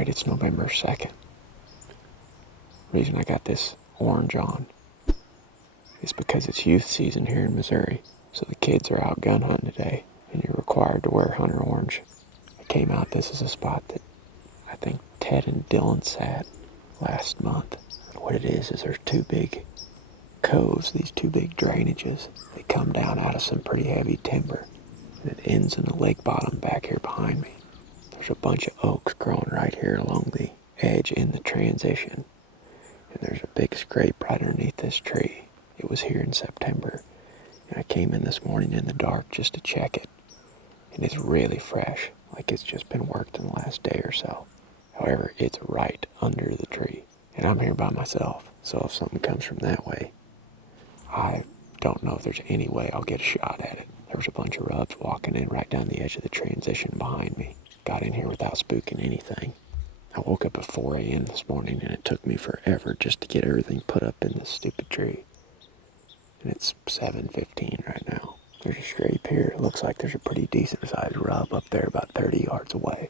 Alright, it's November 2nd. The reason I got this orange on is because it's youth season here in Missouri. So the kids are out gun hunting today, and you're required to wear hunter orange. I came out, this is a spot that I think Ted and Dylan sat last month. What it is there's two big coves, these two big drainages. They come down out of some pretty heavy timber, and it ends in the lake bottom back here behind me. There's a bunch of oaks growing right here along the edge in the transition, and there's a big scrape right underneath this tree. It was here in September, and I came in this morning in the dark just to check it, and it's really fresh, like it's just been worked in the last day or so. However, it's right under the tree, and I'm here by myself, so if something comes from that way, I don't know if there's any way I'll get a shot at it. There was a bunch of rubs walking in right down the edge of the transition behind me. Got in here without spooking anything. I woke up at 4 a.m. this morning, and it took me forever just to get everything put up in this stupid tree. And it's 7:15 right now. There's a scrape here. It looks like there's a pretty decent sized rub up there about 30 yards away.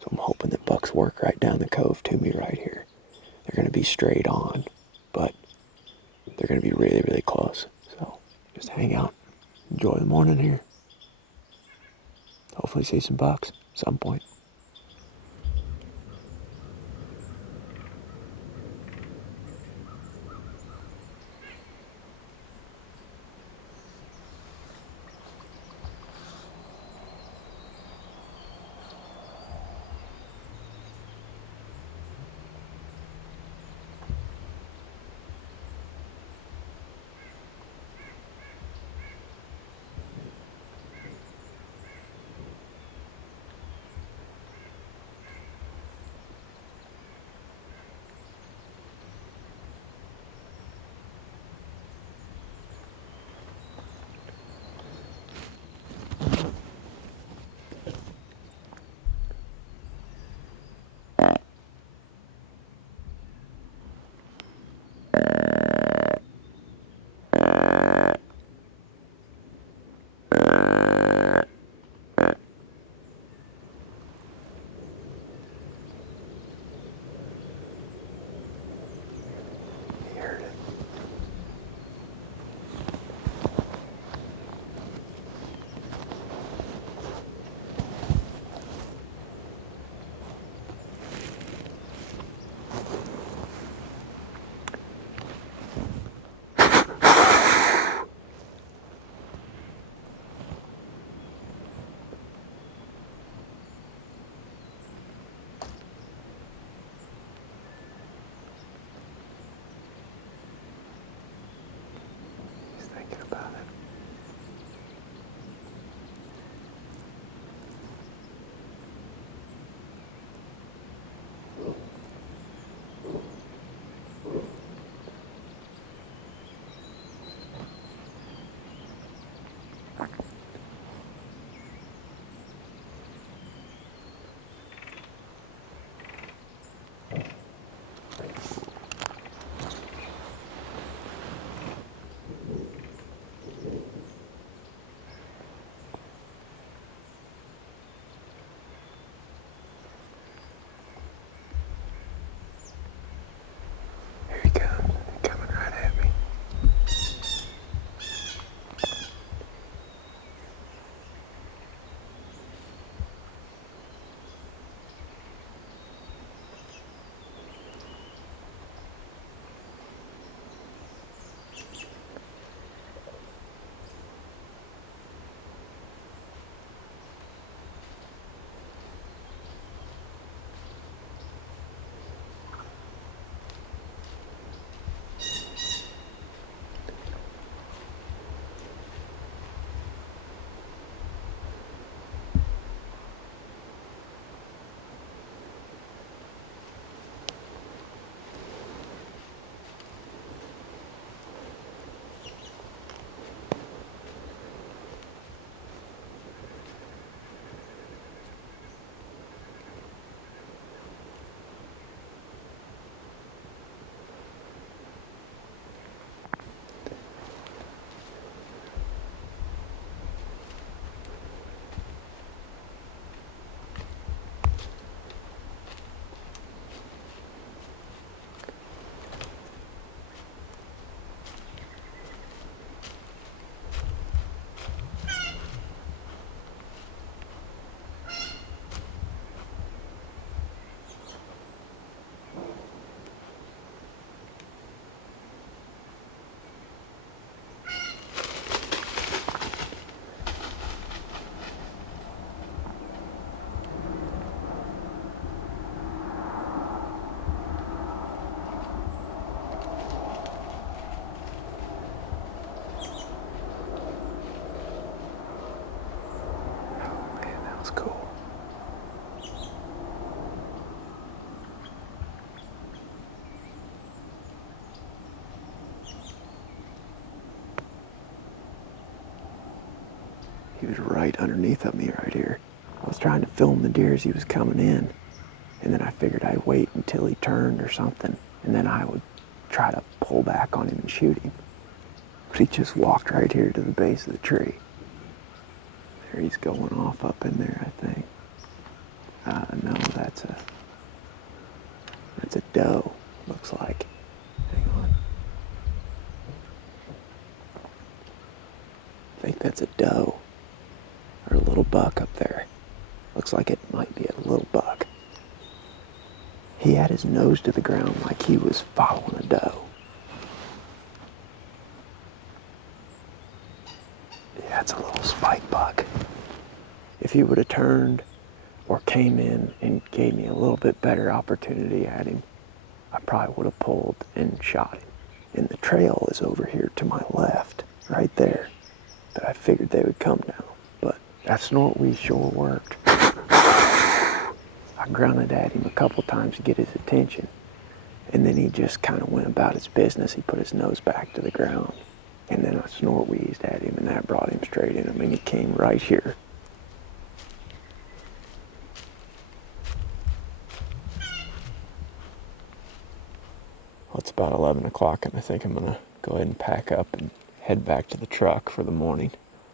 So I'm hoping that bucks work right down the cove to me right here. They're going to be straight on, but they're going to be really, really close. So just hang out. Enjoy the morning here. Hopefully see some bucks at some point. cool. He was right underneath of me right here. I was trying to film the deer as he was coming in, and then I figured I'd wait until he turned or something, and then I would try to pull back on him and shoot him. But he just walked right here to the base of the tree. There he's going off up in there, I think. No, that's a doe, looks like. Hang on. I think that's a doe, or a little buck up there. Looks like it might be a little buck. He had his nose to the ground like he was following a doe. Yeah, it's a little spike buck. If he would have turned or came in and gave me a little bit better opportunity at him, I probably would have pulled and shot him. And the trail is over here to my left, right there, that I figured they would come down. But that snort wheeze sure worked. I grunted at him a couple times to get his attention, and then he just kind of went about his business. He put his nose back to the ground, and then I snort wheezed at him, and that brought him straight in. I mean, he came right here. Well, it's about 11 o'clock, and I think I'm going to go ahead and pack up and head back to the truck for the morning.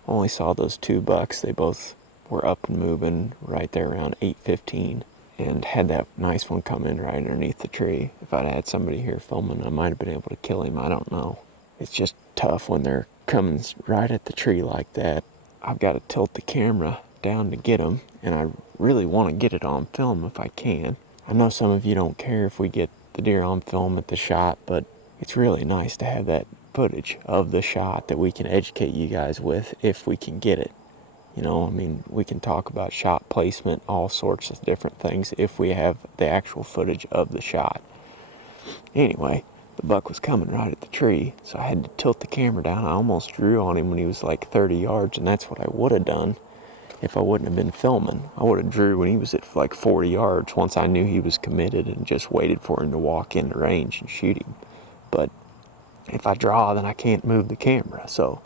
Only saw those two bucks. They both were up and moving right there around 8:15, and had that nice one come in right underneath the tree. If I'd had somebody here filming, I might have been able to kill him. I don't know. It's just tough when they're coming right at the tree like that. I've got to tilt the camera down to get them, and I really want to get it on film if I can. I know some of you don't care if we get the deer on film at the shot, but it's really nice to have that footage of the shot that we can educate you guys with if we can get it. You know, I mean, we can talk about shot placement, all sorts of different things if we have the actual footage of the shot. Anyway, the buck was coming right at the tree, so I had to tilt the camera down. I almost drew on him when he was like 30 yards, and that's what I would have done if I wouldn't have been filming. I would have drew when he was at like 40 yards once I knew he was committed and just waited for him to walk into range and shoot him. But if I draw, then I can't move the camera. So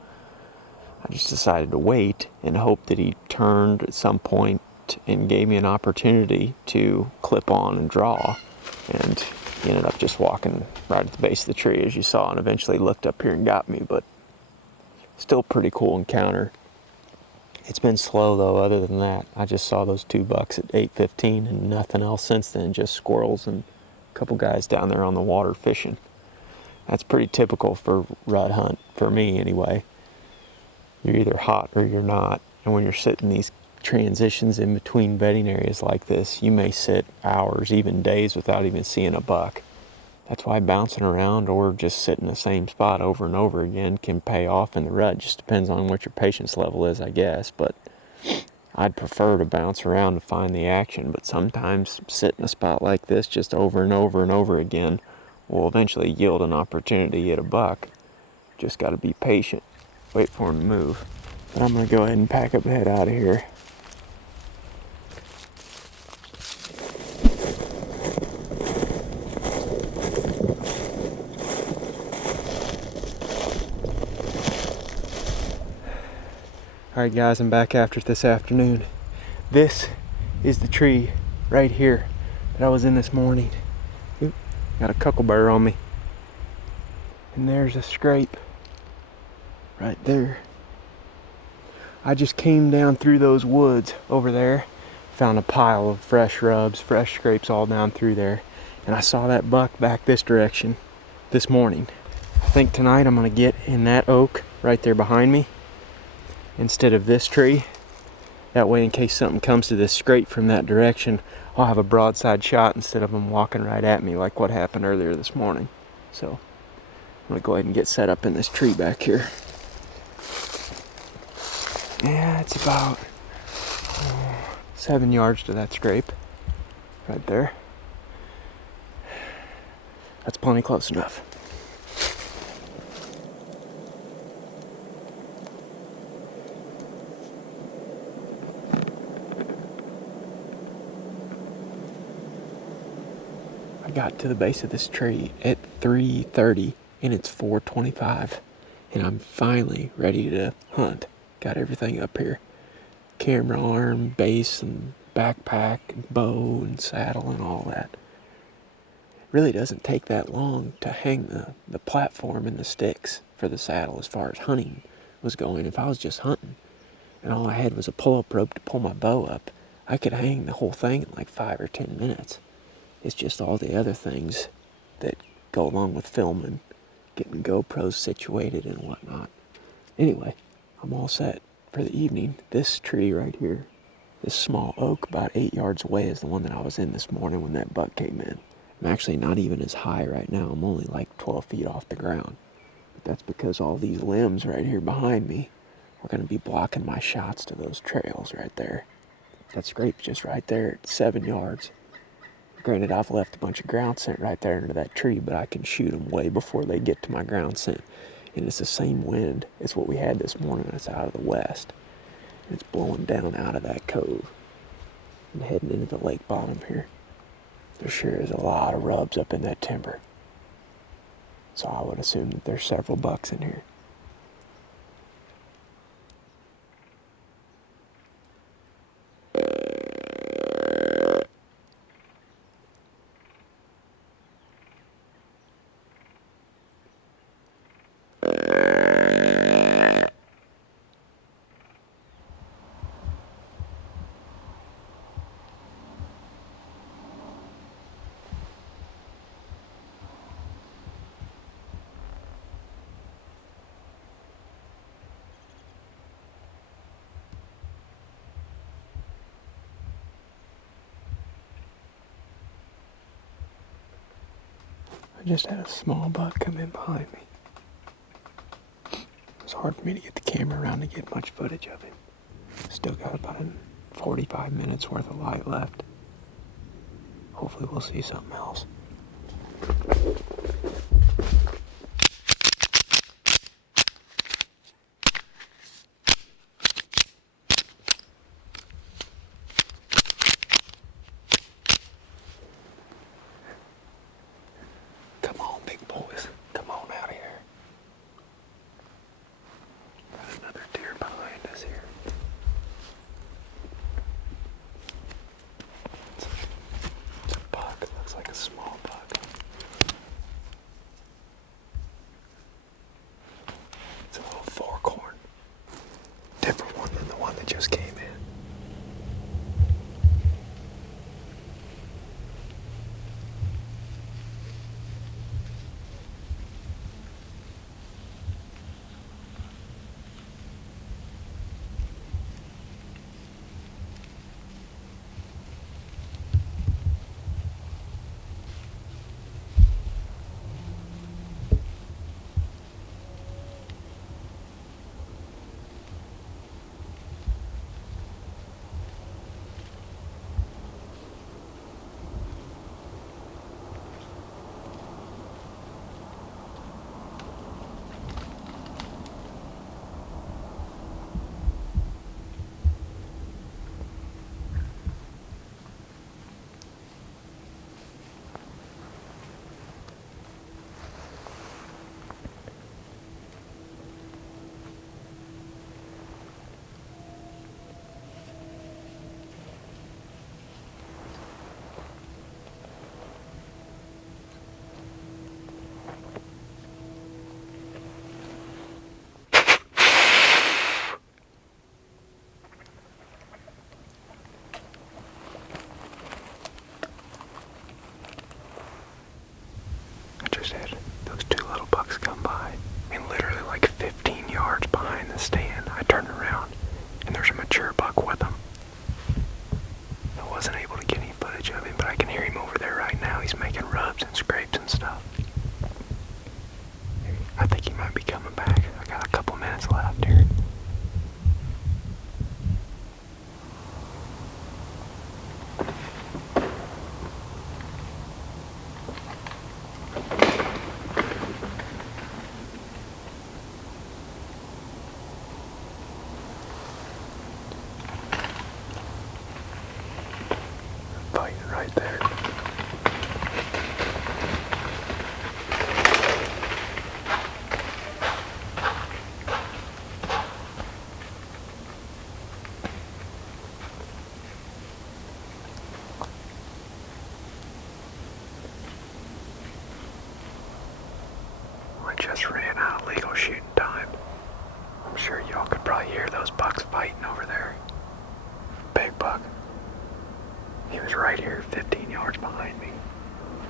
I just decided to wait and hope that he turned at some point and gave me an opportunity to clip on and draw. And he ended up just walking right at the base of the tree, as you saw, and eventually looked up here and got me. But still pretty cool encounter. It's been slow though, other than that. I just saw those two bucks at 8:15 and nothing else since then, just squirrels and a couple guys down there on the water fishing. That's pretty typical for rut hunt, for me anyway. You're either hot or you're not, and when you're sitting these transitions in between bedding areas like this, you may sit hours, even days, without even seeing a buck. That's why bouncing around or just sitting in the same spot over and over again can pay off in the rut. Just depends on what your patience level is, I guess. But I'd prefer to bounce around to find the action. But sometimes sitting in a spot like this just over and over and over again will eventually yield an opportunity at a buck. Just got to be patient. Wait for him to move. But I'm going to go ahead and pack up and head out of here. Alright guys, I'm back after it this afternoon. This is the tree right here that I was in this morning. Oop, got a cuckleburr on me. And there's a scrape right there. I just came down through those woods over there, found a pile of fresh rubs, fresh scrapes all down through there, and I saw that buck back this direction this morning. I think tonight I'm going to get in that oak right there behind me instead of this tree. That way, in case something comes to this scrape from that direction, I'll have a broadside shot instead of them walking right at me like what happened earlier this morning. So I'm going to go ahead and get set up in this tree back here. Yeah, it's about 7 yards to that scrape right there. That's plenty close enough. got to the base of this tree at 3:30 and it's 4:25, and I'm finally ready to hunt. Got everything up here. Camera arm, base, and backpack, and bow, and saddle, and all that. It really doesn't take that long to hang the platform and the sticks for the saddle as far as hunting was going. If I was just hunting and all I had was a pull-up rope to pull my bow up, I could hang the whole thing in like 5 or 10 minutes. It's just all the other things that go along with filming, getting GoPros situated and whatnot. Anyway, I'm all set for the evening. This tree right here, this small oak about 8 yards away, is the one that I was in this morning when that buck came in. I'm actually not even as high right now. I'm only like 12 feet off the ground. But that's because all these limbs right here behind me are going to be blocking my shots to those trails right there. That scrape's just right there at 7 yards. Granted, I've left a bunch of ground scent right there under that tree, but I can shoot them way before they get to my ground scent. And it's the same wind as what we had this morning. It's out of the west. And it's blowing down out of that cove and heading into the lake bottom here. There sure is a lot of rubs up in that timber. So I would assume that there's several bucks in here. I just had a small buck come in behind me. It was hard for me to get the camera around to get much footage of it. Still got about 45 minutes worth of light left. Hopefully we'll see something else. Come on, big boys. Come on out here. Got another deer behind us here. It's a buck. It looks like a small buck. just ran out of legal shooting time. I'm sure y'all could probably hear those bucks fighting over there. Big buck. He was right here, 15 yards behind me.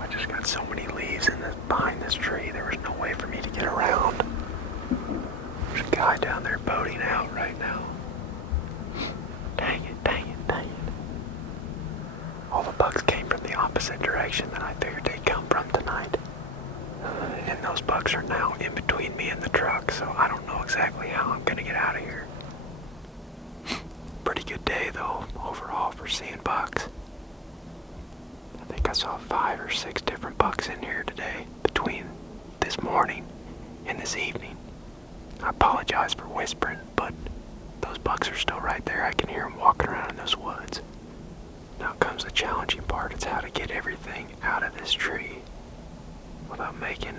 I just got so many leaves behind this tree, there was no way for me to get around. There's a guy down there boating out right now. Dang it, dang it, dang it. All the bucks came from the opposite direction that I figured they'd come from tonight. And those bucks are now in between me and the truck, so I don't know exactly how I'm gonna get out of here. Pretty good day though, overall, for seeing bucks. I think I saw 5 or 6 different bucks in here today, between this morning and this evening. I apologize for whispering, but those bucks are still right there. I can hear them walking around in those woods. Now comes the challenging part. It's how to get everything out of this tree without making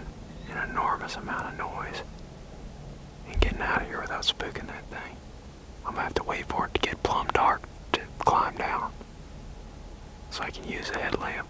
an enormous amount of noise and getting out of here without spooking that thing. I'm gonna have to wait for it to get plumb dark to climb down so I can use a headlamp.